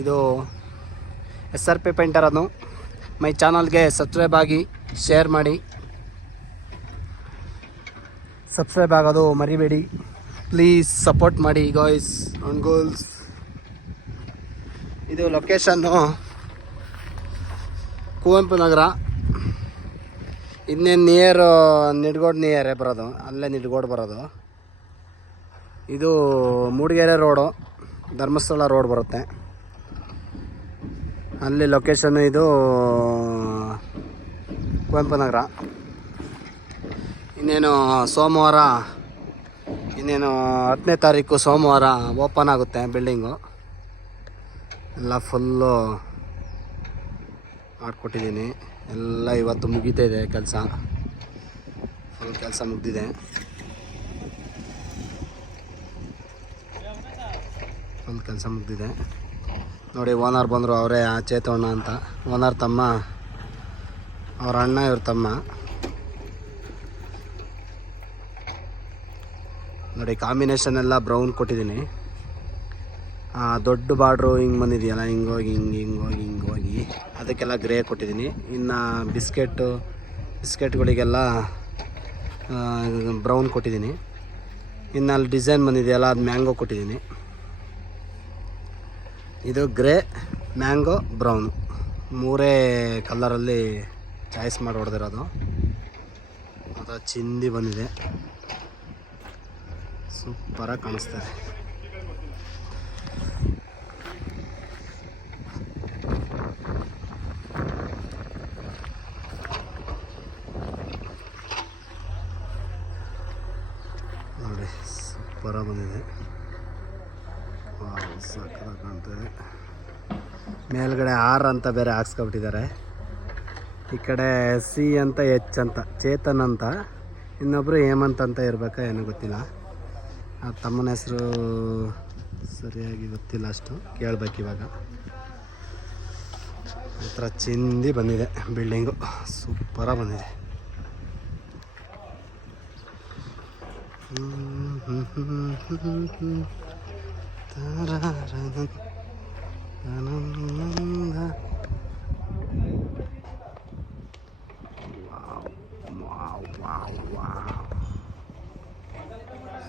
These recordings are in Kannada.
ಇದು SRP ಪೇಂಟರ್. ಅದು ಮೈ ಚಾನಲ್ಗೆ ಸಬ್ಸ್ಕ್ರೈಬ್ ಆಗಿ, ಶೇರ್ ಮಾಡಿ, ಸಬ್ಸ್ಕ್ರೈಬ್ ಆಗೋದು ಮರಿಬೇಡಿ. ಪ್ಲೀಸ್ ಸಪೋರ್ಟ್ ಮಾಡಿ ಗಾಯ್ಸ್ ಆನ್ ಗೋಲ್ಸ್. ಇದು ಲೊಕೇಶನ್ನು ಕುವೆಂಪು ನಗರ. ಇನ್ನೇನು ನಿಯರ್ ನಿಡ್ಗೋಡ್ ನಿಯರೇ ಬರೋದು, ಅಲ್ಲೇ ನಿಡ್ಗೋಡ್ ಬರೋದು. ಇದು ಮೂಡಿಗೆರೆ ರೋಡು, ಧರ್ಮಸ್ಥಳ ರೋಡ್ ಬರುತ್ತೆ ಅಲ್ಲಿ ಲೊಕೇಶನ್ನು. ಇದು ಕುವೆಂಪು ನಗರ. ಇನ್ನೇನು 10ನೇ ತಾರೀಕು ಸೋಮವಾರ ಓಪನ್ ಆಗುತ್ತೆ ಬಿಲ್ಡಿಂಗು. ಎಲ್ಲ ಫುಲ್ಲು ಮಾಡಿಕೊಟ್ಟಿದ್ದೀನಿ. ಎಲ್ಲ ಇವತ್ತು ಮುಗಿತಾಯಿದೆ ಕೆಲಸ, ಫುಲ್ ಕೆಲಸ ಮುಗಿದಿದೆ. ನೋಡಿ ಓನರ್ ಬಂದರು, ಅವರೇ ಚೇತಣ್ಣ ಅಂತ. ಓನರ್ ತಮ್ಮ, ಅವ್ರ ಅಣ್ಣ, ಇವ್ರ ತಮ್ಮ. ನೋಡಿ ಕಾಂಬಿನೇಷನ್ ಎಲ್ಲ ಬ್ರೌನ್ ಕೊಟ್ಟಿದ್ದೀನಿ. ದೊಡ್ಡ ಬಾರ್ಡ್ರು ಹಿಂಗೆ ಬಂದಿದೆಯಲ್ಲ, ಹಿಂಗೋಗಿ ಅದಕ್ಕೆಲ್ಲ ಗ್ರೇ ಕೊಟ್ಟಿದ್ದೀನಿ. ಇನ್ನು ಬಿಸ್ಕೆಟ್ಗಳಿಗೆಲ್ಲ ಬ್ರೌನ್ ಕೊಟ್ಟಿದ್ದೀನಿ. ಇನ್ನು ಅಲ್ಲಿ ಡಿಸೈನ್ ಬಂದಿದೆಯಲ್ಲ, ಅದು ಮ್ಯಾಂಗೋ ಕೊಟ್ಟಿದ್ದೀನಿ. ಇದು ಗ್ರೇ, ಮ್ಯಾಂಗೋ, ಬ್ರೌನು 3 ಕಲರಲ್ಲಿ ಚಾಯ್ಸ್ ಮಾಡಿ ಹೊಡೆದಿರೋದು. ಅದು ಚಿಂದಿ ಬಂದಿದೆ, ಸೂಪರಾಗಿ ಕಾಣಿಸ್ತಾರೆ. ನೋಡಿ ಸೂಪರಾಗಿ ಬಂದಿದೆ, ಸಕ್ಕತ್ತಾಗಿ ಕಾಣ್ತದೆ. ಮೇಲ್ಗಡೆ R ಅಂತ ಬೇರೆ ಹಾಕ್ಸ್ಕೊಬಿಟ್ಟಿದ್ದಾರೆ. ಈ ಕಡೆ C ಅಂತ H ಅಂತ ಚೇತನ್ ಅಂತ, ಇನ್ನೊಬ್ಬರು ಹೇಮಂತ್ ಅಂತ ಇರಬೇಕಾ ಏನೋ ಗೊತ್ತಿಲ್ಲ. ಆ ತಮ್ಮನ ಹೆಸರು ಸರಿಯಾಗಿ ಗೊತ್ತಿಲ್ಲ, ಅಷ್ಟು ಕೇಳಬೇಕು ಇವಾಗ. ಒಂಥರ ಚಿಂದಿ ಬಂದಿದೆ ಬಿಲ್ಡಿಂಗು, ಸೂಪರಾಗಿ ಬಂದಿದೆ.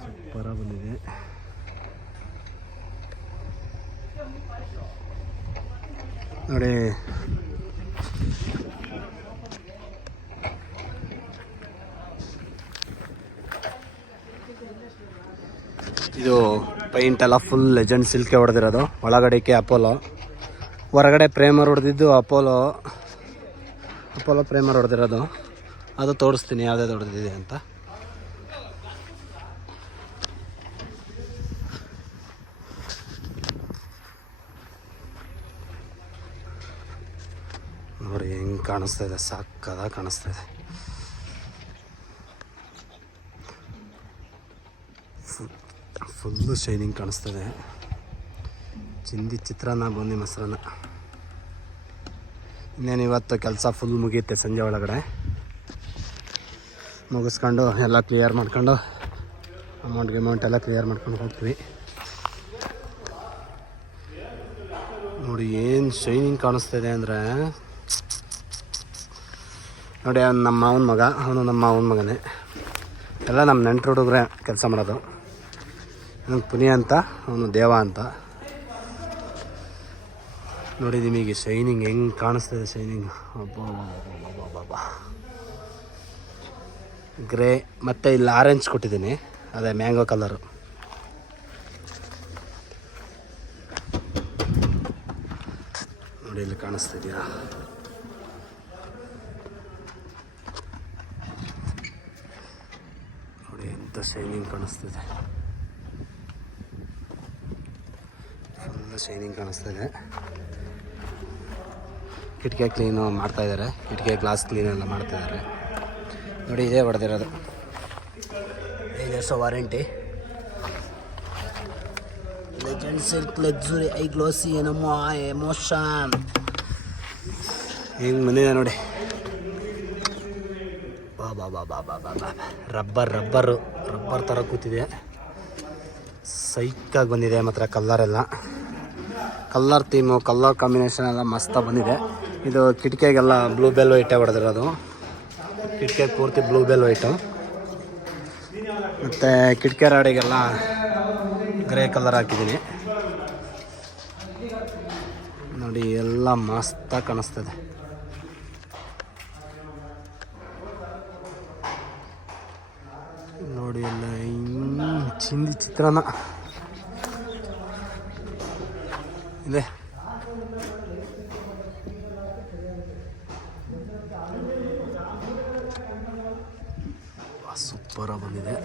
ಸೂಪರಾಗಿ ಬಂದಿದೆ. ನೋಡಿ ಇದು ಪೈಂಟ್ ಎಲ್ಲ ಫುಲ್ ಲೆಜೆಂಡ್ ಸಿಲ್ಕೆ ಹೊಡೆದಿರೋದು. ಒಳಗಡೆಗೆ ಅಪೋಲೋ, ಹೊರಗಡೆ ಪ್ರೇಮರ್ ಹೊಡೆದಿದ್ದು ಅಪೋಲೋ ಪ್ರೇಮರ್ ಹೊಡೆದಿರೋದು. ಅದು ತೋರಿಸ್ತೀನಿ ಯಾವುದೇ ಹೊಡೆದಿದೆ ಅಂತ. ನೋಡಿ ಹೆಂಗೆ ಕಾಣಿಸ್ತಾ ಇದೆ, ಸಕ್ಕತ್ತಾಗಿ ಕಾಣಿಸ್ತಾ ಇದೆ. ಫುಲ್ಲು ಶೈನಿಂಗ್ ಕಾಣಿಸ್ತದೆ. ಚಿಂದಿ ಚಿತ್ರಾನ್ನ, ಬೂಂದಿ ಮೊಸರನ್ನ. ಇನ್ನೇನು ಇವತ್ತು ಕೆಲಸ ಫುಲ್ ಮುಗಿಯುತ್ತೆ. ಸಂಜೆ ಒಳಗಡೆ ಮುಗಿಸ್ಕೊಂಡು ಎಲ್ಲ ಕ್ಲಿಯರ್ ಮಾಡ್ಕೊಂಡು ಅಮೌಂಟ್ ಎಲ್ಲ ಕ್ಲಿಯರ್ ಮಾಡ್ಕೊಂಡು ಹೋಗ್ತೀವಿ. ನೋಡಿ ಏನು ಶೈನಿಂಗ್ ಕಾಣಿಸ್ತಿದೆ ಅಂದರೆ, ನೋಡಿ ಅವ್ನು ನಮ್ಮ ಮಾವನ ಮಗ, ಅವನು ನಮ್ಮ ಮಾವನ ಮಗನೇ. ಎಲ್ಲ ನಮ್ಮ ನೆಂಟರು ಹುಡುಗ್ರೆ ಕೆಲಸ ಮಾಡೋದು. ನನಗೆ ಪುನಿ ಅಂತ, ಅವನು ದೇವ ಅಂತ. ನೋಡಿ ನಿಮಗೆ ಶೈನಿಂಗ್ ಹೆಂಗೆ ಕಾಣಿಸ್ತಿದೆ. ಶೈನಿಂಗ್ ಅಬ್ಬಾ ಗ್ರೇ ಮತ್ತು ಇಲ್ಲಿ ಆರೆಂಜ್ ಕೊಟ್ಟಿದ್ದೀನಿ, ಅದೇ ಮ್ಯಾಂಗೋ ಕಲರು. ನೋಡಿ ಇಲ್ಲಿ ಕಾಣಿಸ್ತಿದೆಯಾ? ನೋಡಿ ಎಂಥ ಶೈನಿಂಗ್ ಕಾಣಿಸ್ತಿದೆ, ಫುಲ್ ಶೈನಿಂಗ್ ಕಾಣಿಸ್ತಿದೆ. ಕಿಟಕಿ ಕ್ಲೀನು ಮಾಡ್ತಾಯಿದ್ದಾರೆ, ಕಿಟಕಿ ಗ್ಲಾಸ್ ಕ್ಲೀನೆಲ್ಲ ಮಾಡ್ತಾಯಿದ್ದಾರೆ. ನೋಡಿ ಇದೇ ಹೊಡೆದಿರೋದು, 5 ವರ್ಷ warranty. Legend silk luxury I glossy ಏನಮ್ಮ ಎಮೋಷನ್ ಹಿಂಗೆ ಬಂದಿದೆ ನೋಡಿ. ಬಾ ರಬ್ಬರ್ ಥರ ಕೂತಿದೆ. ಸೈಕಾಗಿ ಬಂದಿದೆ ಮಾತ್ರ ಕಲ್ಲರೆಲ್ಲ. ಕಲ್ಲರ್ ಥೀಮು, ಕಲ್ಲರ್ ಕಾಂಬಿನೇಷನ್ ಎಲ್ಲ ಮಸ್ತಾಗಿ ಬಂದಿದೆ. ಇದು ಕಿಟಕಿಗೆಲ್ಲ ಬ್ಲೂ ಬೆಲ್ ವೈಟೇ ಹೊಡೆದಿರೋದು. ಕಿಟಕಿಗೆ ಪೂರ್ತಿ ಬ್ಲೂ ಬೆಲ್ ವೈಟು. ಮತ್ತು ಕಿಟಕಿ ರಾಡಿಗೆಲ್ಲ ಗ್ರೇ ಕಲರ್ ಹಾಕಿದ್ದೀನಿ ನೋಡಿ. ಎಲ್ಲ ಮಸ್ತಾಗಿ ಕಾಣಿಸ್ತದೆ. ನೋಡಿ ಎಲ್ಲ ಚಿಂದಿ ಚಿತ್ರಾನ್ನ ಇದೆ. ಸೂಪರಾಗಿ ಬಂದಿದೆ,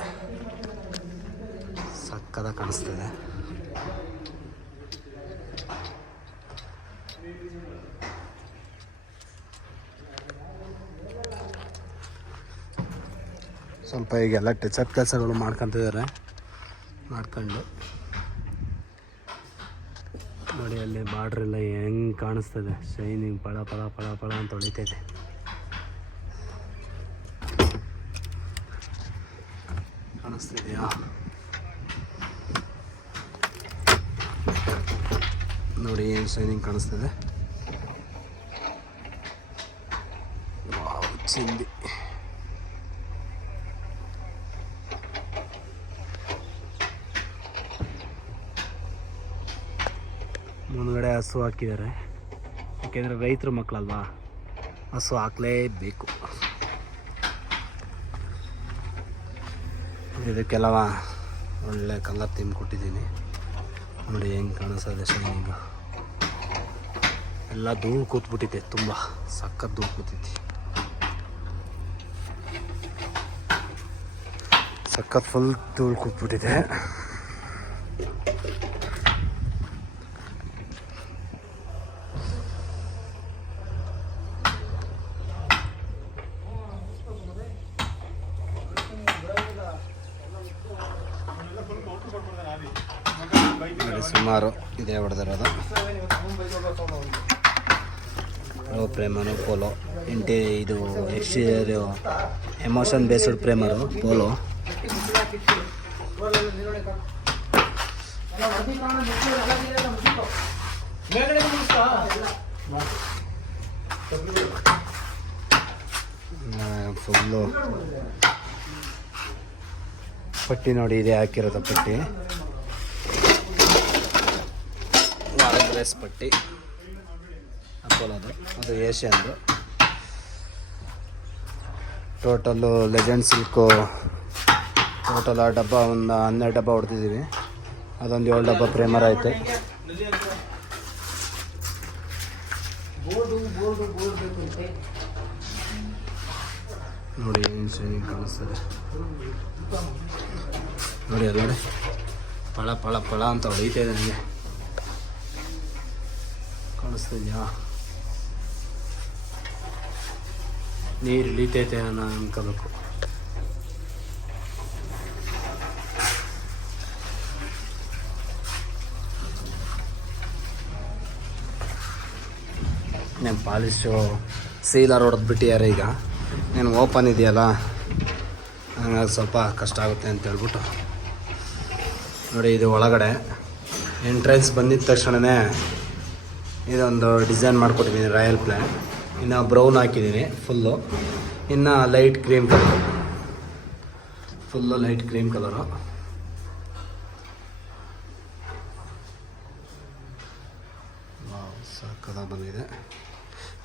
ಸಕ್ಕದಾಗಿ ಕಾಣಿಸ್ತದೆ. ಸ್ವಲ್ಪ ಈಗೆಲ್ಲ ಟಚಪ್ ಕೆಲಸಗಳು ಮಾಡ್ಕೊತಿದ್ದಾರೆ. ಮಾಡ್ಕೊಂಡು ನೋಡಿ ಅಲ್ಲಿ ಬಾರ್ಡ್ರೆಲ್ಲ ಹೆಂಗೆ ಕಾಣಿಸ್ತದೆ, ಶೈನಿಂಗ್ ಪಳ ಪಳ ಪಳ ಪಳ ಅಂತ ಹೊಳಿತೈತೆ. ಕಾಣಿಸ್ತಿದೆಯಾ? ನೋಡಿ ಏನು ಶೈನಿಂಗ್ ಕಾಣಿಸ್ತದೆ. ವಾವ್, ಚಿಂದಿ. ಮುಂದ್ಗಡೆ ಹಸು ಹಾಕಿದ್ದಾರೆ, ಯಾಕೆಂದರೆ ರೈತರ ಮಕ್ಕಳಲ್ವಾ, ಹಸು ಹಾಕಲೇಬೇಕು. ಇದಕ್ಕೆಲ್ಲವ ಒಳ್ಳೆ ಕಲರ್ ಥೀಮ್ ಕೊಟ್ಟಿದ್ದೀನಿ ನೋಡಿ, ಹೆಂಗೆ ಕಾಣಿಸ್ತದೆ ಶೈನಿಂಗು. ಎಲ್ಲ ಧೂಳು ಕೂತ್ಬಿಟ್ಟಿದೆ, ತುಂಬ ಸಖತ್ ಧೂಳು ಕೂತೈತಿ, ಸಖತ್ ಫುಲ್ ಧೂಳು ಕೂತ್ಬಿಟ್ಟಿದೆ. ಸುಮಾರು ಇದೇ ಹೊಡೆದಿರೋದು. ಪ್ರೇಮರು ಪೋಲೋ ಇದು ಎಕ್ಸ್ಟೀರಿಯರ್ ಎಮೋಷನ್ ಬೇಸ್ಡ್ ಪ್ರೇಮರು ಪೋಲೋ. ಫುಲ್ಲು ಪಟ್ಟಿ ನೋಡಿ, ಇದೆ ಹಾಕಿರೋದು ಪಟ್ಟಿ, ಡ್ರೆಸ್ ಪಟ್ಟಿ ಅಪೋಲೋದು, ಅದು ಏಷ್ಯನ್ದು. ಟೋಟಲ್ಲು ಲೆಜೆಂಡ್ ಸಿಲ್ಕು ಟೋಟಲ್ ಆ ಡಬ್ಬ ಒಂದು 12 ಡಬ್ಬ ಹೊಡೆದಿದ್ದೀವಿ. ಅದೊಂದು 7 ಡಬ್ಬ ಪ್ರೇಮರ್ ಐತೆ. ನೋಡಿ ಏನು ಶೈನಿಂಗ್ ಕಾಣಿಸ್ತದೆ ನೋಡಿ, ಅಲ್ಲ ನೋಡಿ ಪಳ ಪಳ ಪಳ ಅಂತ ಹೊಡಿತಾ ಇದೆ ನನಗೆ. ಕಾಣಿಸ್ತಿದ್ಯಾ? ನೀರು ಇಳಿತೈತೆ ನಾನು ಅನ್ಕೋಬೇಕು. నేను ಪಾಲಿಶು ಸೀಲರ್ ಹೊಡೆದ್ಬಿಟ್ಟಿದ್ದಾರೆ. ಈಗ నేను ಓಪನ್ ಇದೆಯಲ್ಲ, ಹಂಗಾಗಿ ಸ್ವಲ್ಪ ಕಷ್ಟ ಆಗುತ್ತೆ ಅಂತ ಹೇಳ್ಬಿಟ್ಟು ನೋಡಿ. ಇದು ಒಳಗಡೆ ಎಂಟ್ರೆನ್ಸ್ ಬಂದಿದ್ದ ತಕ್ಷಣವೇ ಇದೊಂದು ಡಿಸೈನ್ ಮಾಡಿಕೊಟ್ಟಿದ್ದೀನಿ, ರಾಯಲ್ ಪ್ಲ್ಯಾನ್. ಇನ್ನು ಬ್ರೌನ್ ಹಾಕಿದ್ದೀನಿ ಫುಲ್ಲು, ಇನ್ನು light cream colour, full light cream colour. ಸಾಕದ ಬಂದಿದೆ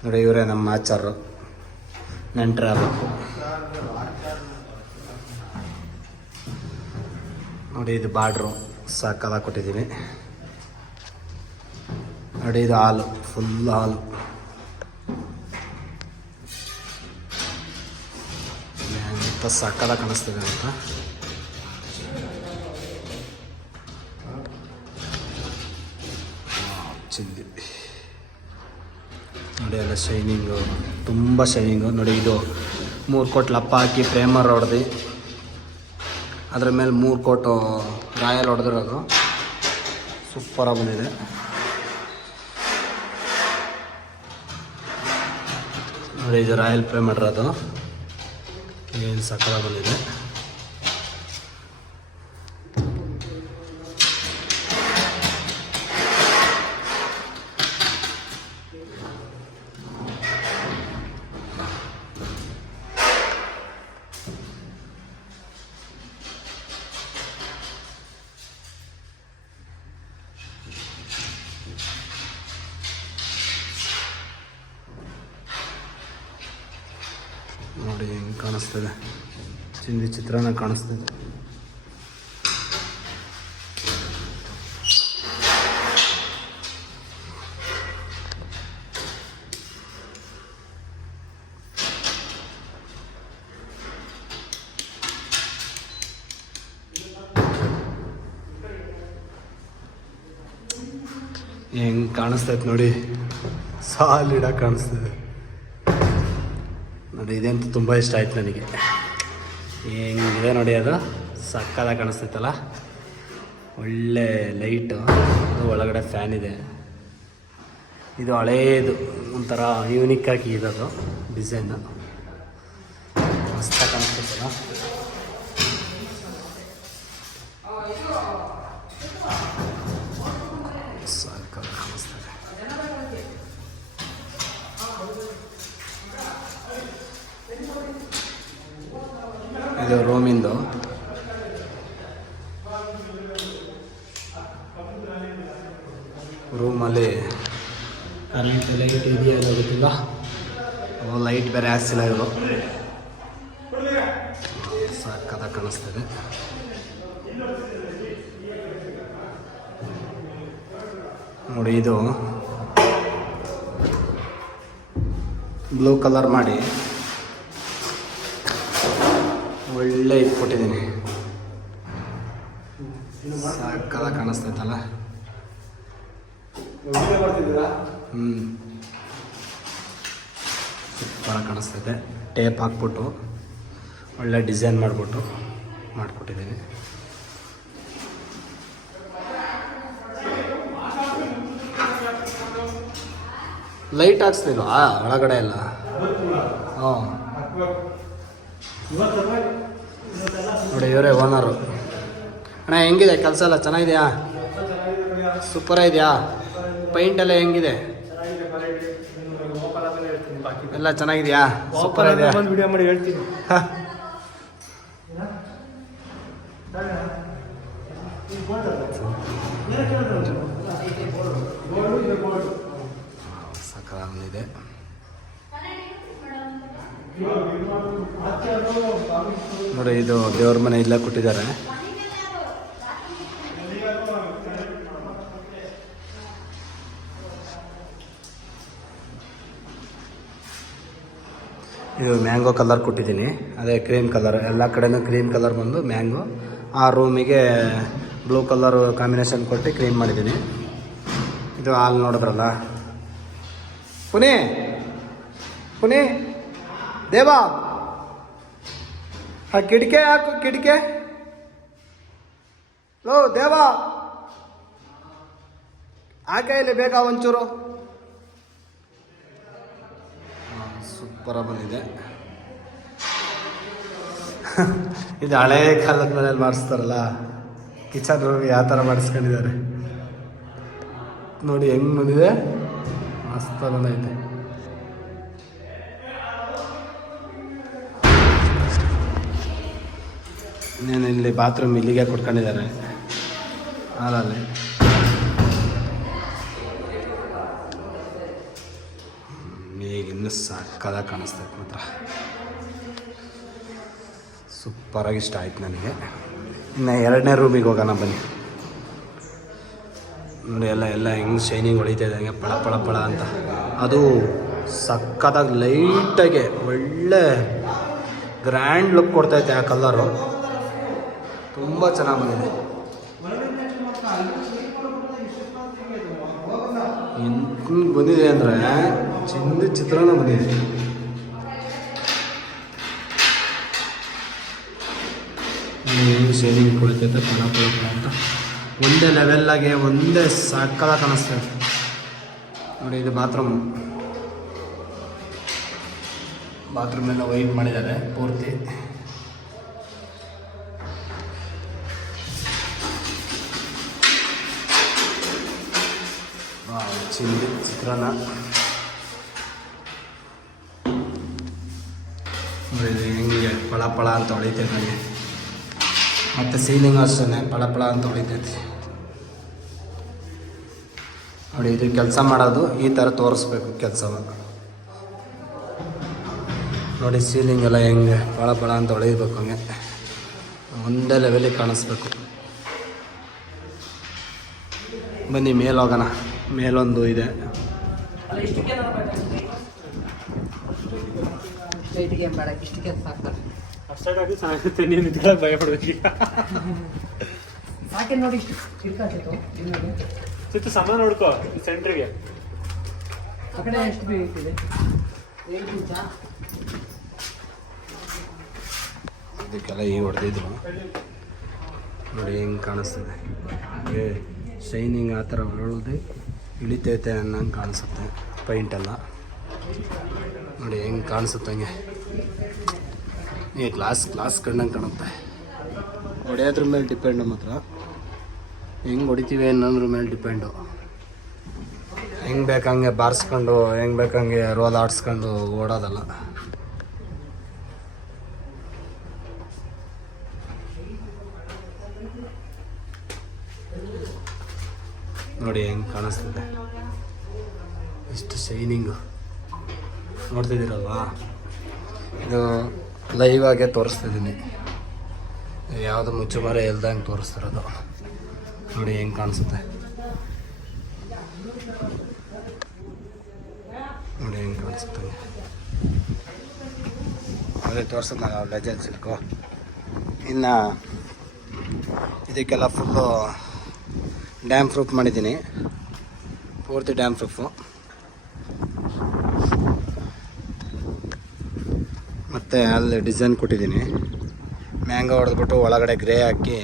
ನೋಡಿ. ಇವರೇ ನಮ್ಮ ಆಚಾರರು, ನೆಂಟ್ರೆ ಆಗಬೇಕು ನೋಡಿ. ಇದು ಬಾರ್ಡ್ರು ಸಾಕದ ಕೊಟ್ಟಿದ್ದೀನಿ ನೋಡಿ. ಇದು ಹಾಲು, ಫುಲ್ ಹಾಲು. ಎಂತ ಸಾಕದ ಕಾಣಿಸ್ತದೆ ಅಂತ ಚಿಂದಿ ನೋಡಿ. ಎಲ್ಲ ಶೈನಿಂಗು, ತುಂಬ ಶೈನಿಂಗು ನೋಡಿ. ಇದು 3 ಕೋಟ್ ಲಪ್ಪ ಹಾಕಿ ಪ್ರೇಮರ್ ಹೊಡೆದು ಅದ್ರ ಮೇಲೆ 3 ಕೋಟು ರಾಯಲ್ ಹೊಡೆದಿರೋದು. ಸೂಪರಾಗಿ ಬಂದಿದೆ ನೋಡಿ. ಇದು ರಾಯಲ್ ಪ್ರೇಮರ್ ಅದು, ಏನು ಸಕ್ಕರ ಬಂದಿದೆ. ನೋಡಿ ಹೆಂಗೆ ಕಾಣಿಸ್ತದೆ, ಚಿಂದಿ ಚಿತ್ರಾನ್ನ ಕಾಣಿಸ್ತದೆ. ಹೆಂಗೆ ಕಾಣಿಸ್ತೈತೆ ನೋಡಿ, ಸಾಲಿಡಾಗಿ ಕಾಣಿಸ್ತದೆ ನೋಡಿ. ಇದಂತೂ ತುಂಬ ಇಷ್ಟ ಆಯ್ತು ನನಗೆ. ಹೆಂಗಿದೆ ನೋಡಿ, ಅದು ಸಕ್ಕದಾಗಿ ಕಾಣಿಸ್ತೈತಲ್ಲ, ಒಳ್ಳೆ ಲೈಟು, ಅದು ಒಳಗಡೆ ಫ್ಯಾನ್ ಇದೆ. ಇದು ಹಳೇದು ಒಂಥರ ಯೂನಿಕ್ ಆಗಿ ಇರೋದು ಡಿಸೈನು, ಮಸ್ತಾಗಿ ಕಾಣಿಸ್ತೈತಲ್ಲ. ಇದು ರೂಮಿಂದು. ರೂಮಲ್ಲಿ ಕರೆಂಟ್ ಲೈಟ್ ಇದೆಯಾ ಇಲ್ಲ ಗೊತ್ತಿಲ್ಲ, ಲೈಟ್ ಬೇರೆ ಹಾಕ್ಸಿಲ್ಲ ಇವರು. ಸಕ್ಕತ್ತಾಗಿ ಕಾಣಿಸ್ತದೆ. ನೋಡಿ, ಇದು ಬ್ಲೂ ಕಲರ್ ಮಾಡಿ ಒಳ್ಳೆ ಇದು ಕೊಟ್ಟಿದ್ದೀನಿ, ಸಕ್ಕತ್ತಾಗಿ ಕಾಣಿಸ್ತೈತಲ್ಲ. ಸೂಪರಾಗಿ ಕಾಣಿಸ್ತೈತೆ. ಟೇಪ್ ಹಾಕ್ಬಿಟ್ಟು ಒಳ್ಳೆ ಡಿಸೈನ್ ಮಾಡಿಬಿಟ್ಟು ಮಾಡಿಕೊಟ್ಟಿದ್ದೀನಿ. ಲೈಟ್ ಹಾಕ್ಸ್ತಿಲ್ವಾ ಒಳಗಡೆ ಎಲ್ಲ? ಹಾಂ ನೋಡಿ, ಇವರೇ ಓನರು. ಅಣ್ಣ ಹೆಂಗಿದೆ ಕೆಲಸ ಎಲ್ಲ? ಚೆನ್ನಾಗಿದೆಯಾ? ಸೂಪರಾಗಿದೆಯಾ? ಪೈಂಟ್ ಎಲ್ಲ ಹೆಂಗಿದೆ? ಎಲ್ಲ ಚೆನ್ನಾಗಿದೆಯಾ? ಸೂಪರ್ ಇದೆಯಾ? ವಿಡಿಯೋ ಮಾಡಿ ಹೇಳ್ತೀನಿ. ಸಕಾಲಿದೆ. ನೋಡಿ, ಇದು ದೇವ್ರ ಮನೆ ಇಲ್ಲೇ ಕೊಟ್ಟಿದ್ದಾರೆ. ಇದು ಮ್ಯಾಂಗೋ ಕಲರ್ ಕೊಟ್ಟಿದ್ದೀನಿ, ಅದೇ ಕ್ರೀಮ್ ಕಲರ್, ಎಲ್ಲ ಕಡೆನೂ ಕ್ರೀಮ್ ಕಲರ್ ಬಂದು ಮ್ಯಾಂಗೋ. ಆ ರೂಮಿಗೆ ಬ್ಲೂ ಕಲರ್ ಕಾಂಬಿನೇಷನ್ ಕೊಟ್ಟು ಕ್ರೀಮ್ ಮಾಡಿದ್ದೀನಿ. ಇದು ಹಾಲ್ ನೋಡಿದ್ರಲ್ಲ. ಪುನಿ ಪುನಿ ದೇವಾ, ಆ ಕಿಟಕಿ ಹಾಕು, ಕಿಟಕಿ. ಲೋ ದೇವಾ, ಹಾಕೆ ಇಲ್ಲಿ ಬೇಗ ಒಂಚೂರು. ಸೂಪರ ಬಂದಿದೆ. ಇದು ಹಳೇ ಕಾಲದ ಮನೇಲಿ ಮಾಡಿಸ್ತಾರಲ್ಲ, ಕಿಚನ್ ರೂಮ್ ಯಾವ ಥರ ಮಾಡಿಸ್ಕೊಂಡಿದ್ದಾರೆ ನೋಡಿ, ಹೆಂಗೆ ಬಂದಿದೆ, ಮಸ್ತ್ ಬಂದೈತೆ. ಇನ್ನೇನು ಇಲ್ಲಿ ಬಾತ್ರೂಮ್ ಇಲ್ಲಿಗೆ ಕೊಟ್ಕೊಂಡಿದ್ದಾರೆ ಹಾಲಲ್ಲಿ. ಈಗ ಇನ್ನೂ ಸಕ್ಕದಾಗಿ ಕಾಣಿಸ್ತೈತೆ ಮಾತ್ರ. ಸೂಪರಾಗಿ ಇಷ್ಟ ಆಯ್ತು ನನಗೆ. ಇನ್ನು ಎರಡನೇ ರೂಮಿಗೆ ಹೋಗೋಣ ಬನ್ನಿ. ನೋಡಿ, ಎಲ್ಲ ಹೆಂಗೆ ಶೈನಿಂಗ್ ಹೊಳಿತಾ ಇದೆ, ಹಂಗೆ ಪಳ ಪಳ ಪಳ ಅಂತ. ಅದು ಸಕ್ಕದಾಗಿ ಲೈಟಾಗಿ ಒಳ್ಳೆ ಗ್ರ್ಯಾಂಡ್ ಲುಕ್ ಕೊಡ್ತೈತೆ. ಆ ಕಲರು ತುಂಬ ಚೆನ್ನಾಗಿ ಬಂದಿದೆ. ಹೆಂಗೆ ಬಂದಿದೆ ಅಂದರೆ ಚಿಂದಿ ಚಿತ್ರಾನ್ನ ಬಂದಿದೆ. ಹೆಂಗೆ ಶೇಡಿಂಗ್ ಕೊಡ್ತೈತೆ ಪಳ ಪಳ ಪಳ ಅಂತ. ಒಂದೇ ಲೆವೆಲ್ಲಾಗೆ ಒಂದೇ ಸಕ್ಕದಾಗಿ ಕಾಣಿಸ್ತೈತೆ ನೋಡಿ. ಇದು ಬಾತ್ರೂಮ್ ಎಲ್ಲ ವೈಟ್ ಮಾಡಿದ್ದಾರೆ ಪೂರ್ತಿ. ಚಿಂದಿ ಚಿತ್ರಾನ್ನ ನೋಡಿ, ಹೆಂಗೆ ಪಳ ಪಳ ಅಂತ ಹೊಳಿತೈತೆ ನನಗೆ. ಮತ್ತು ಸೀಲಿಂಗ್ ಅಷ್ಟೇ ಪಳ ಪಳ ಅಂತ ಹೊಳಿತೈತಿ ನೋಡಿ. ಇದು ಕೆಲಸ ಮಾಡೋದು ಈ ಥರ ತೋರಿಸ್ಬೇಕು ಕೆಲಸವನ್ನು ನೋಡಿ ಸೀಲಿಂಗ್ ಎಲ್ಲ ಹೆಂಗೆ ಭಾಳ ಭಾಳ ಅಂತ ಹೊಳಿಬೇಕು, ಹಂಗೆ ಒಂದೇ ಲೆವೆಲಿಗೆ ಕಾಣಿಸ್ಬೇಕು. ಬನ್ನಿ ಮೇಲೆ ಹೋಗೋಣ. ಮೇಲೊಂದು ಇದೆ. ಸಾಮಾನು ನೋಡ್ಕೋ ಸೆಂಟ್ರಿಗೆ. ಇದಕ್ಕೆಲ್ಲ ಈಗ ಹೊಡೆದಿದ್ರು ನೋಡಿ ಹೆಂಗೆ ಕಾಣಿಸ್ತದೆ. ಶೈನಿಂಗ್ ಆ ಥರ ಹೊರಳ್ದು ಇಳಿತೈತೆ ಅನ್ನಂಗೆ ಕಾಣಿಸುತ್ತೆ ಪೈಂಟೆಲ್ಲ. ನೋಡಿ ಹೆಂಗೆ ಕಾಣಿಸುತ್ತೆ ಹಂಗೆ. ಗ್ಲಾಸ್ ಕಣ್ಣಂಗೆ ಕಾಣುತ್ತೆ. ಹೊಡೆಯೋದ್ರ ಮೇಲೆ ಡಿಪೆಂಡು ಮಾತ್ರ, ಹೆಂಗೆ ಹೊಡಿತೀವಿ ಅನ್ನೋದ್ರ ಮೇಲೆ ಡಿಪೆಂಡು. ಹೆಂಗೆ ಬೇಕಂಗೆ ಬಾರಿಸ್ಕೊಂಡು ಹೆಂಗೆ ಬೇಕಂಗೆ ರೋಲ್ ಆಡಿಸ್ಕೊಂಡು ಓಡೋದಲ್ಲ. ನೋಡಿ ಹೆಂಗೆ ಕಾಣಿಸ್ತದೆ, ಇಷ್ಟು ಶೈನಿಂಗು ನೋಡ್ತಿದ್ದೀರಲ್ವಾ. ಇದು ಲೈವ್ ಆಗೇ ತೋರಿಸ್ತಿದ್ದೀನಿ, ಯಾವುದು ಮುಚ್ಚುಮರೆ ಇಲ್ದಂಗೆ ತೋರಿಸ್ತಿರೋದು. ನೋಡಿ ಹೆಂಗೆ ಕಾಣಿಸುತ್ತೆ, ನೋಡಿ ಹೆಂಗೆ ಕಾಣಿಸುತ್ತೆ. ಅದೇ ತೋರಿಸೋದು ನಾನು ಲೆಜೆಂಡ್ ಸಿಲ್ಕು. ಇನ್ನು ಇದಕ್ಕೆಲ್ಲ ಫುಲ್ಲು ಡ್ಯಾಮ್ ಪ್ರೂಫ್ ಮಾಡಿದ್ದೀನಿ, ಪೂರ್ತಿ ಡ್ಯಾಮ್ ಪ್ರೂಫು. ಮತ್ತು ಅಲ್ಲಿ ಡಿಸೈನ್ ಕೊಟ್ಟಿದ್ದೀನಿ. ಮ್ಯಾಂಗೋ ಹೊಡೆದ್ಬಿಟ್ಟು ಒಳಗಡೆ ಗ್ರೇ ಹಾಕಿ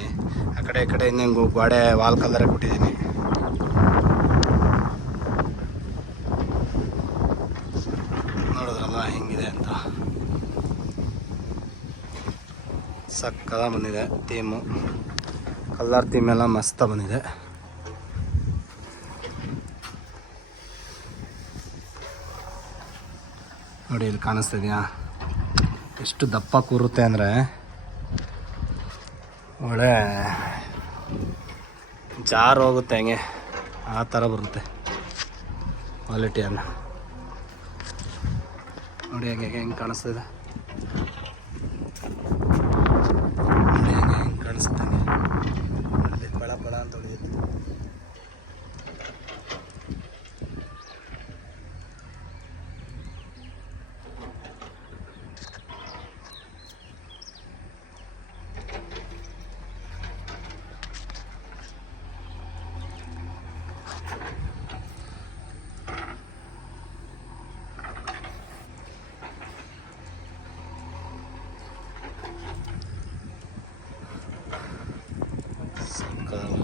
ಆ ಕಡೆ ಈ ಕಡೆ ಇನ್ನೊಂದು ಗೋಡೆ ವಾಲ್ ಕಲರೇ ಕೊಟ್ಟಿದ್ದೀನಿ. ನೋಡಿದ್ರಲ್ಲ ಹೆಂಗಿದೆ ಅಂತ. ಸಕ್ಕದ ಬಂದಿದೆ ಥೀಮು, ಕಲರ್ ಥೀಮ್ ಎಲ್ಲ ಮಸ್ತ ಬಂದಿದೆ. ನೋಡಿ ಇಲ್ಲಿ ಕಾಣಿಸ್ತಿದ್ಯಾ ಎಷ್ಟು ದಪ್ಪ ಕೂರುತ್ತೆ ಅಂದರೆ ಒಳ್ಳೆ ಜಾರು ಹೋಗುತ್ತೆ, ಹಂಗೆ ಆ ಥರ ಬರುತ್ತೆ ಕ್ವಾಲಿಟಿಯನ್ನು. ನೋಡಿ ಹೆಂಗೆ ಹೆಂಗೆ ಕಾಣಿಸ್ತಿದೆ, ನೋಡಿ ಹೆಂಗೆ ಹೆಂಗೆ ಕಾಣಿಸುತ್ತೆ. ಅಲ್ಲಿ ಪಳ ಪಳ ಅಂತ ಹೊಡೆಯುತ್ತೆ.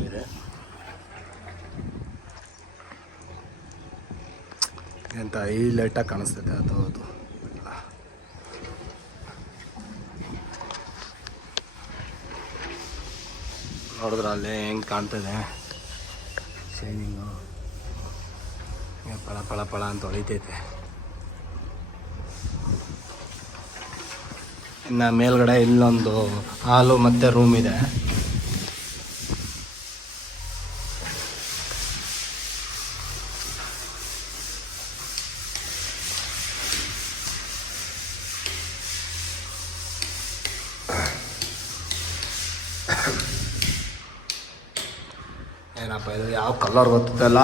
ಇದೆ ಎಂತ ಹೈಲೈಟಾಗಿ ಕಾಣಿಸ್ತದೆ ಅದು. ನೋಡಿದ್ರೆ ಅಲ್ಲೇ ಹೆಂಗೆ ಕಾಣ್ತದೆ ಶೈನಿಂಗು, ಪಳ ಪಳ ಪಳ ಅಂತ ಹೊಳಿತೈತೆ. ಇನ್ನು ಮೇಲ್ಗಡೆ ಇಲ್ಲೊಂದು ಹಾಲು ಮತ್ತು ರೂಮ್ ಇದೆ. ಏನಪ್ಪ ಇದು ಯಾವ ಕಲರ್ ಗೊತ್ತಲ್ಲ,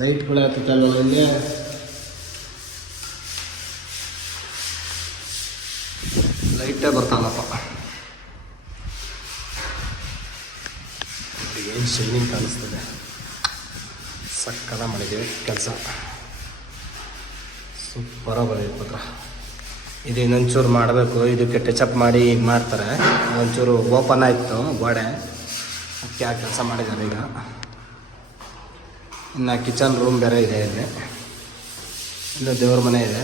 ಲೈಟ್ಗಳು ಹತ್ತಲ್ಲ ಇಲ್ಲಿ. ಲೈಟೇ ಬರ್ತಾನಪ್ಪ. ಏನು ಶೈನಿಂಗ್ ಕಾಣಿಸ್ತದೆ, ಸಕ್ಕದ ಮಾಡಿದ್ದೀವಿ ಕೆಲಸ, ಸೂಪರಾಗಿ ಬಂದಿದೆ ಪತ್ರ. ಇದು ಇನ್ನೊಂಚೂರು ಮಾಡಬೇಕು, ಇದಕ್ಕೆ ಟಚಪ್ ಮಾಡಿ ಈಗ ಮಾಡ್ತಾರೆ. ಒಂಚೂರು ಓಪನ್ ಆಯಿತು ಗೋಡೆ, ಅದಕ್ಕೆ ಆ ಕೆಲಸ ಮಾಡಿದ್ದಾರೆ ಈಗ. ಇನ್ನು ಕಿಚನ್ ರೂಮ್ ಬೇರೆ ಇದೆ ಇಲ್ಲಿ, ಇಲ್ಲೂ ದೇವ್ರ ಮನೆ ಇದೆ.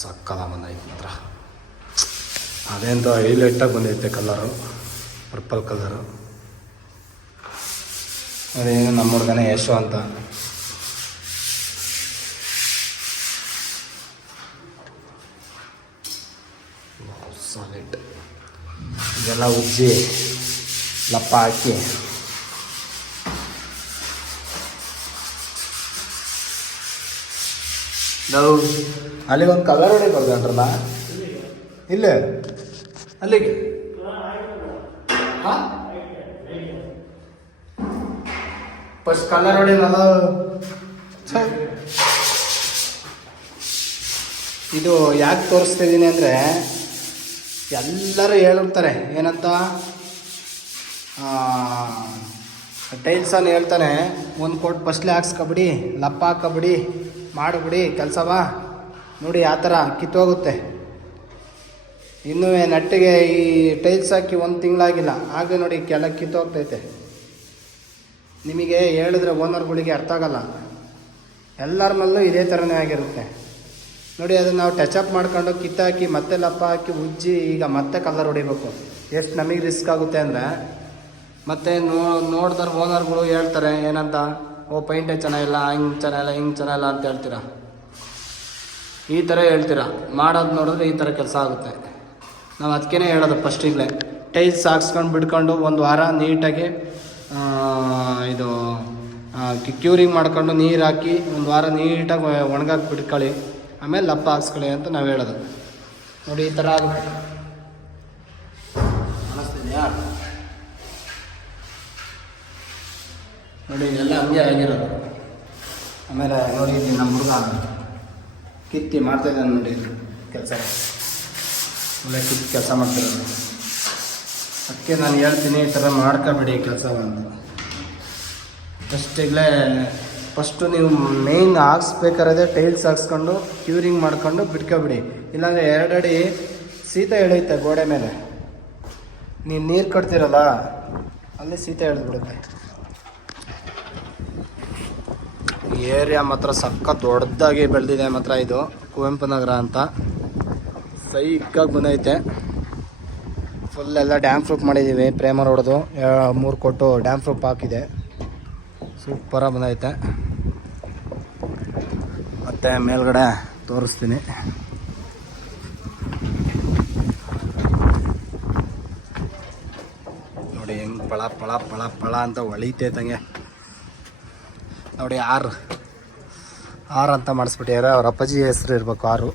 ಸಕ್ಕದ ಬಂದೈತೆ ಮಾತ್ರ. ಅದೇಂತ ಹೈಲೈಟಾಗಿ ಬಂದೈತೆ ಕಲರು, ಪರ್ಪಲ್ ಕಲರು. ಅದೇನು ನಮ್ಮ ಹುಡುಗನೇ ಯಶು ಅಂತ. ಇದೆಲ್ಲ ಉಜ್ಜಿ ಲಪ್ಪ ಹಾಕಿ ನಾವು ಅಲ್ಲಿ ಒಂದು ಕಲರ್ ಹೊಡಿ ಬರ್ದಂಟ್ರಲ್ಲ ಇಲ್ಲೇ ಅಲ್ಲಿಗೆ ಹಾಂ ಫಸ್ಟ್ ಕಲರ್ ಹೊಡಿಲ್ಲ ಇದು ಯಾಕೆ ತೋರಿಸ್ತಿದ್ದೀನಿ ಅಂದರೆ ಎಲ್ಲರೂ ಹೇಳಿರ್ತಾರೆ ಏನಂತ ಟೈಲ್ಸನ್ನು ಹೇಳ್ತಾನೆ ಒಂದು ಕೋಟ್ ಫಸ್ಟ್ಲೆ ಹಾಕ್ಸ್ಕೊಬಿಡಿ ಲಪ್ಪ ಹಾಕ್ಕೊಬಿಡಿ ಮಾಡಿಬಿಡಿ ಕೆಲಸವಾ ನೋಡಿ ಆ ಥರ ಕಿತ್ತೋಗುತ್ತೆ. ಇನ್ನೂ ನೆಟ್ಟಿಗೆ ಈ ಟೈಲ್ಸ್ ಹಾಕಿ ಒಂದು ತಿಂಗಳಾಗಿಲ್ಲ ಹಾಗೆ ನೋಡಿ ಕೆಳಗೆ ಕಿತ್ತೋಗ್ತೈತೆ. ನಿಮಗೆ ಹೇಳಿದ್ರೆ ಓನರ್ಗಳಿಗೆ ಅರ್ಥ ಆಗಲ್ಲ. ಎಲ್ಲರ ಮೇಲೂ ಇದೇ ಥರನೇ ಆಗಿರುತ್ತೆ ನೋಡಿ. ಅದನ್ನು ನಾವು ಟಚಪ್ ಮಾಡ್ಕೊಂಡು ಕಿತ್ತಾಕಿ ಮತ್ತೆ ಲಪ್ಪ ಹಾಕಿ ಉಜ್ಜಿ ಈಗ ಮತ್ತೆ ಕಲರ್ ಹೊಡಿಬೇಕು. ಎಷ್ಟು ನಮಗೆ ರಿಸ್ಕ್ ಆಗುತ್ತೆ ಅಂದರೆ ಮತ್ತೆ ನೋಡ್ತಾರೆ ಓನರ್ಗಳು ಹೇಳ್ತಾರೆ ಏನಂತ, ಓ ಪೈಂಟೇ ಚೆನ್ನಾಗಿಲ್ಲ, ಹಿಂಗೆ ಚೆನ್ನಾಗಿಲ್ಲ, ಹಿಂಗೆ ಚೆನ್ನಾಗಿಲ್ಲ ಅಂತ ಹೇಳ್ತೀರಾ. ಈ ಥರ ಹೇಳ್ತೀರಾ, ಮಾಡೋದು ನೋಡಿದ್ರೆ ಈ ಥರ ಕೆಲಸ ಆಗುತ್ತೆ. ನಾವು ಅದಕ್ಕೇ ಹೇಳೋದು ಫಸ್ಟಿಗೆ ಟೈಲ್ಸ್ ಹಾಕ್ಸ್ಕೊಂಡು ಬಿಡ್ಕೊಂಡು ಒಂದು ವಾರ ನೀಟಾಗಿ ಇದು ಕ್ಯೂರಿಂಗ್ ಮಾಡ್ಕೊಂಡು ನೀರು ಹಾಕಿ ಒಂದು ವಾರ ನೀಟಾಗಿ ಒಣಗಾಕಿ ಬಿಡ್ಕೊಳ್ಳಿ, ಆಮೇಲೆ ಲಪ್ಪ ಹಾಕ್ಸ್ಕೊಳ್ಳಿ ಅಂತ ನಾವು ಹೇಳೋದು. ನೋಡಿ ಈ ಥರ ಆಗುತ್ತೆ. ಅನ್ನಿಸ್ತಿದೆಯಾ ನೋಡಿ, ಎಲ್ಲ ಹಂಗೆ ಆಗಿರೋದು. ಆಮೇಲೆ ನೋಡಿ ನಮ್ಮ ಹುಡುಗ ಕಿತ್ತಿ ಮಾಡ್ತಾಯಿದ್ದಾನೆ ನೋಡಿ ಕೆಲಸ, ಒಳ್ಳೆ ಕಿತ್ತು ಕೆಲಸ ಮಾಡ್ತಿರೋದು. ಅದಕ್ಕೆ ನಾನು ಹೇಳ್ತೀನಿ ಈ ಥರ ಮಾಡ್ಕೊಬೇಡಿ ಕೆಲಸವನ್ನು. ಫಸ್ಟು ನೀವು ಮೇಯ್ನ್ ಹಾಕ್ಸ್ಬೇಕಾದ್ರೆ ಟೈಲ್ಸ್ ಹಾಕ್ಸ್ಕೊಂಡು ಕ್ಯೂರಿಂಗ್ ಮಾಡ್ಕೊಂಡು ಬಿಟ್ಕೊಬಿಡಿ. ಇಲ್ಲಾಂದರೆ 2 ಅಡಿ ಶೀತ ಎಳೆಯುತ್ತೆ ಗೋಡೆ ಮೇಲೆ. ನೀವು ನೀರು ಕಟ್ತೀರಲ್ಲ ಅಲ್ಲಿ ಶೀತ ಎಳೆದ್ಬಿಡುತ್ತೆ. ಏರಿಯಾ ಮಾತ್ರ ಸಕ್ಕ ದೊಡ್ಡದಾಗಿ ಬೆಳೆದಿದೆ ಮಾತ್ರ. ಇದು ಕುವೆಂಪು ನಗರ ಅಂತ ಸೈಕಾಗಿ ಬಂದೈತೆ. ಫುಲ್ ಎಲ್ಲ ಡ್ಯಾಮ್ ಪ್ರೂಫ್ ಮಾಡಿದ್ದೀವಿ. ಪ್ರೇಮರ್ ಹೊಡೆದು 3 ಕೊಟ್ಟು ಡ್ಯಾಮ್ ಪ್ರೂಫ್ ಹಾಕಿದೆ. ಸೂಪರಾಗಿ ಬಂದೈತೆ. ಮತ್ತು ಮೇಲ್ಗಡೆ ತೋರಿಸ್ತೀನಿ. ನೋಡಿ ಹೆಂಗೆ ಪಳ ಪಳ ಪಳ ಪಳ ಅಂತ ಹೊಳಿತೈತಂಗೆ ನೋಡಿ. ಆರ್ ಅಂತ ಮಾಡಿಸ್ಬಿಟ್ಟಿದ್ದಾರೆ. ಅವ್ರ ಅಪ್ಪಾಜಿ ಹೆಸರು ಇರಬೇಕು ಆರು.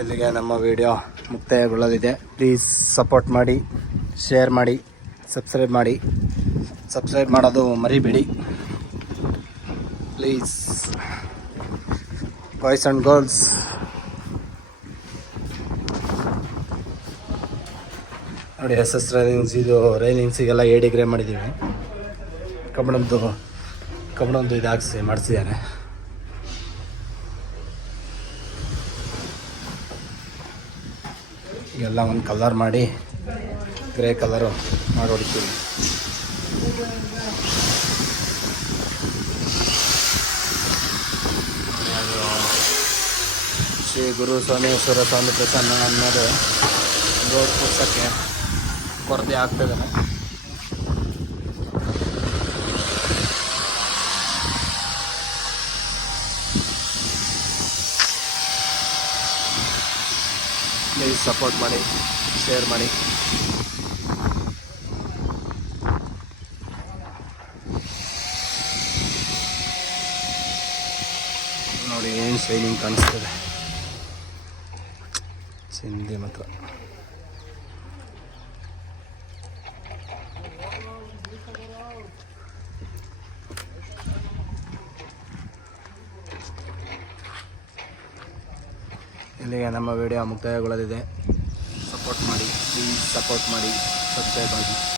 ಇಲ್ಲಿಗೆ ನಮ್ಮ ವಿಡಿಯೋ ಮುಕ್ತಾಯಗೊಳ್ಳಲಿದೆ. ಪ್ಲೀಸ್ ಸಪೋರ್ಟ್ ಮಾಡಿ, ಶೇರ್ ಮಾಡಿ, ಸಬ್ಸ್ಕ್ರೈಬ್ ಮಾಡಿ. ಸಬ್ಸ್ಕ್ರೈಬ್ ಮಾಡೋದು ಮರಿಬೇಡಿ ಪ್ಲೀಸ್. ಬಾಯ್ಸ್ ಆ್ಯಂಡ್ ಗರ್ಲ್ಸ್, ನೋಡಿ SS ರೈಲಿಂಗ್ಸ್, ಇದು ರೈಲಿಂಗ್ಸಿಗೆಲ್ಲ AD ಗ್ರೇ ಮಾಡಿದ್ದೀವಿ. ಕಬ್ಬಣದ್ದು ಇದು ಹಾಕ್ಸಿ ಮಾಡಿಸಿದ್ದಾರೆ. ಎಲ್ಲ ಒಂದು ಕಲರ್ ಮಾಡಿ ಗ್ರೇ ಕಲರು ಮಾಡಿ ಹೊಡಿತೀವಿ. ಶ್ರೀ ಗುರು ಸೋಮೇಶ್ವರ ಸ್ವಾಮಿ ಪ್ರಸನ್ನ ಅನ್ನೋದು ರೋಡ್ ಪುಸ್ತಕ್ಕೆ ಕೊರತೆ ಆಗ್ತಿದ್ದಾನೆ. ಪ್ಲೀಸ್ ಸಪೋರ್ಟ್ ಮಾಡಿ, ಶೇರ್ ಮಾಡಿ. ನೋಡಿ ಏನು ಶೈನಿಂಗ್ ಕಾಣಿಸ್ತದೆ ಚಿಂದಿ ಮಾತ್ರ. ಇಲ್ಲಿಗೆ ನಮ್ಮ ವಿಡಿಯೋ ಮುಕ್ತಾಯಗೊಳ್ಳಲಿದೆ. ಸಪೋರ್ಟ್ ಮಾಡಿ, ಪ್ಲೀಸ್ ಸಪೋರ್ಟ್ ಮಾಡಿ, ಸಬ್ಸ್ಕ್ರೈಬ್ ಆಗಿ.